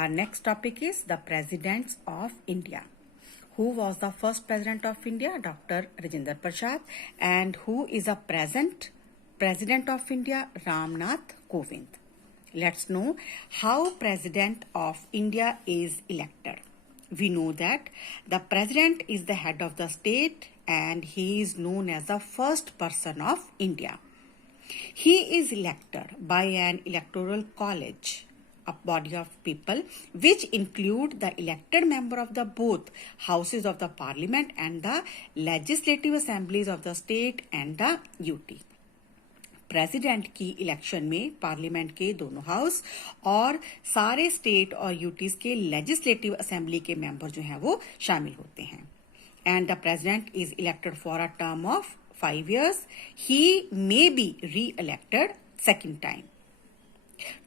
Our next topic is the presidents of India. Who was the first president of India? Dr. Rajendra Prasad. And who is the present president of India? Ramnath Kovind. Let's know how president of India is elected. We know that the president is the head of the state and he is known as the first person of India. He is elected by an electoral college, a body of people which include the elected member of the both houses of the parliament and the legislative assemblies of the state and the UT. President की election में parliament के दोनों house और सारे state और UTs के legislative assembly के member जो हैं वो शामिल होते हैं. And the president is elected for a term of 5 years. He may be re-elected second time.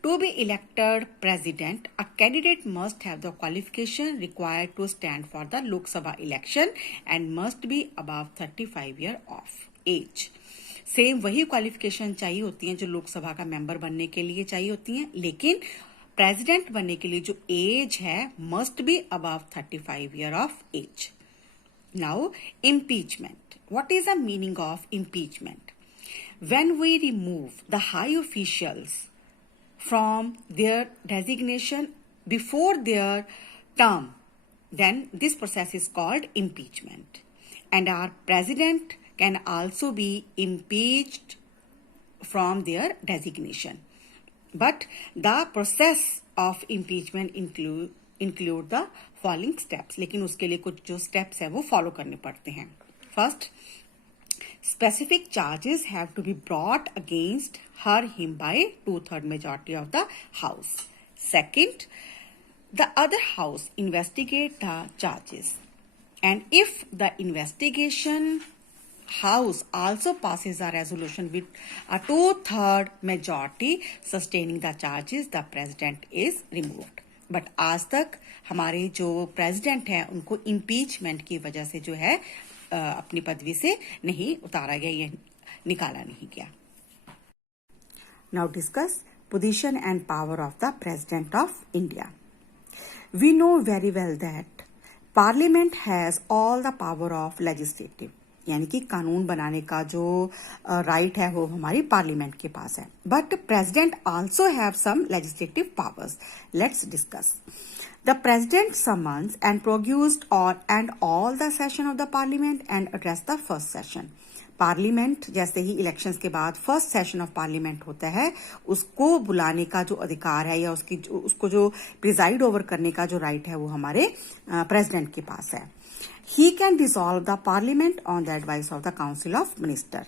To be elected president, a candidate must have the qualification required to stand for the Lok Sabha election and must be above 35 years of age. Same वही qualification चाहिए होती हैं जो लोकसभा का member बनने के लिए चाहिए होती हैं, लेकिन प्रेसिडेंट बनने के लिए जो एज है must be above 35 years of age. Now impeachment. What is the meaning of impeachment? When we remove the high officials from their designation before their term, then this process is called impeachment. And our president can also be impeached from their designation. But the process of impeachment include the following steps. लेकिन उसके लिए कुछ जो steps है वो follow करने पड़ते हैं. First, specific charges have to be brought against him by 2/3 majority of the House. Second, the other House investigate the charges. And if the investigation House also passes a resolution with a 2/3 majority sustaining the charges, the President is removed. But आज तक हमारे जो president हैं उनको impeachment की वजह से जो है अपनी पदवी से नहीं उतारा गया, ये निकाला नहीं गया. Now discuss position and power of the president of India. We know very well that parliament has all the power of legislative, यानी कि कानून बनाने का जो राइट है वो हमारी पार्लियामेंट के पास है. But president also have some legislative powers. Let's discuss. The president summons and prorogued all the session of the parliament and address the first session. Parliament जैसे ही इलेक्शंस के बाद फर्स्ट सेशन ऑफ पार्लियामेंट होता है, उसको बुलाने का जो अधिकार है या उसको जो प्रिजाइड ओवर करने का जो राइट है वो हमारे प्रेसिडेंट के पास है. He can dissolve the parliament on the advice of the council of minister.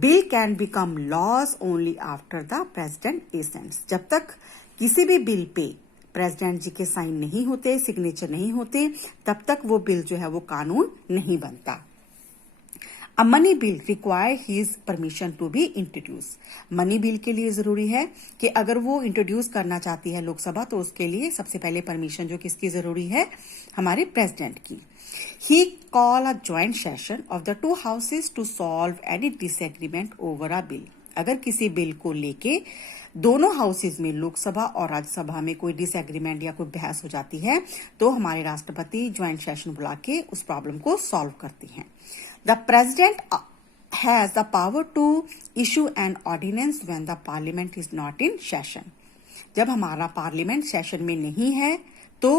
Bill can become laws only after the president assents. जब तक किसी भी बिल पे प्रेसिडेंट जी के साइन नहीं होते, सिग्नेचर नहीं होते, तब तक वो बिल जो है वो कानून नहीं बनता. A money bill require his permission to be introduce. Money bill के लिए जरूरी है कि अगर वो इंट्रोड्यूस करना चाहती है लोकसभा तो उसके लिए सबसे पहले परमिशन जो किसकी जरूरी है, हमारे प्रेसिडेंट की. He call a joint session of the 2 houses to solve any disagreement over a bill. अगर किसी बिल को लेके दोनों हाउसेज में लोकसभा और राज्यसभा में कोई डिसएग्रीमेंट या कोई बहस हो जाती है तो हमारे राष्ट्रपति ज्वाइंट सेशन बुला के उस प्रॉब्लम को सॉल्व करती हैं. The president has the power to issue an ordinance when the parliament is not in session. जब हमारा पार्लियामेंट सेशन में नहीं है तो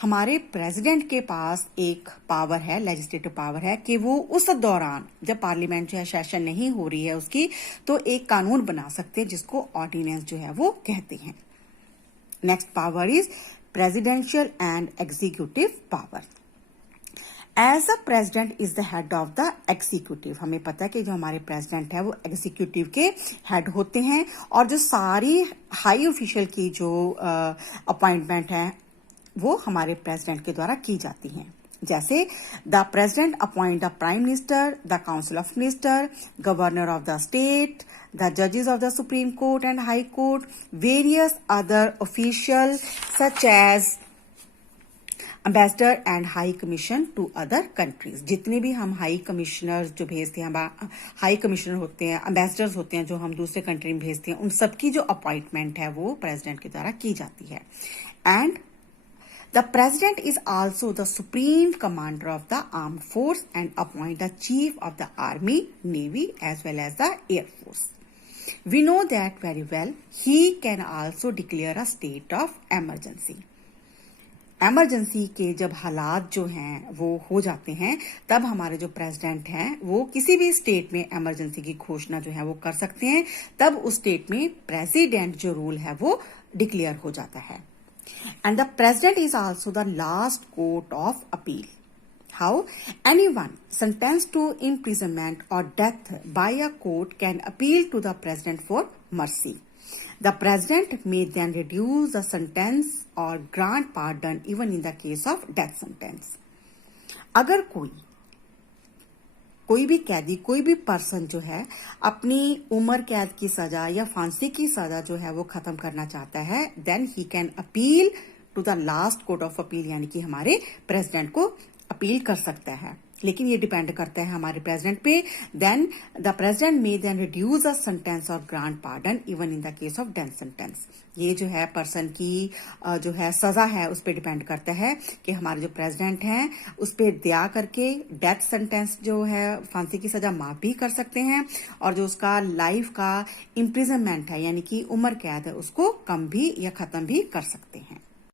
हमारे प्रेसिडेंट के पास एक पावर है, लेजिस्लेटिव पावर है, कि वो उस दौरान जब पार्लियामेंट जो है सेशन नहीं हो रही है उसकी, तो एक कानून बना सकते हैं जिसको ऑर्डिनेंस जो है वो कहते हैं. Next power is presidential and executive power. As a president is the head of the executive. हमें पता है कि जो हमारे प्रेसिडेंट है वो एग्जीक्यूटिव के हेड होते हैं और जो सारी हाई ऑफिशियल की जो अपॉइंटमेंट है वो हमारे प्रेसिडेंट के द्वारा की जाती हैं. जैसे the president appoint the prime minister, the council of minister, governor of the state, the जजेस of the supreme court and high court, various other official such as ambassador and high commission to other countries. जितने भी हम high commissioner जो भेजते हैं, high commissioner होते हैं, ambassadors होते हैं जो हम दूसरे कंट्री में भेजते हैं, उन सबकी जो अपॉइंटमेंट है वो प्रेसिडेंट के द्वारा की जाती है. And The president is also the supreme commander of the armed force and appoint the chief of the army, navy as well as the air force. We know that very well. He can also declare a state of emergency. Emergency के जब हालात जो हैं वो हो जाते हैं तब हमारे जो प्रेसिडेंट हैं वो किसी भी स्टेट में एमरजेंसी की घोषणा जो है वो कर सकते हैं. तब उस स्टेट में प्रेसिडेंट जो रूल है वो डिक्लेयर हो जाता है. And the president is also the last court of appeal. How? Anyone sentenced to imprisonment or death by a court can appeal to the president for mercy. The president may then reduce the sentence or grant pardon even in the case of death sentence. अगर कोई भी कैदी, कोई भी person जो है अपनी उम्र कैद की सजा या फांसी की सजा जो है वो खत्म करना चाहता है, then he can appeal to the last court of appeal, यानी कि हमारे प्रेसिडेंट को अपील कर सकता है. लेकिन ये डिपेंड करता है हमारे प्रेसिडेंट पे. Then the president may then reduce a sentence और grant pardon even in the case of death sentence. ये जो है पर्सन की जो है सजा है उस पर डिपेंड करता है कि हमारे जो प्रेसिडेंट हैं उस पर दया करके डेथ सेंटेंस जो है फांसी की सजा माफ भी कर सकते हैं और जो उसका लाइफ का इम्प्रिजनमेंट है यानी कि उम्र कैद है उसको कम भी या खत्म भी कर सकते हैं.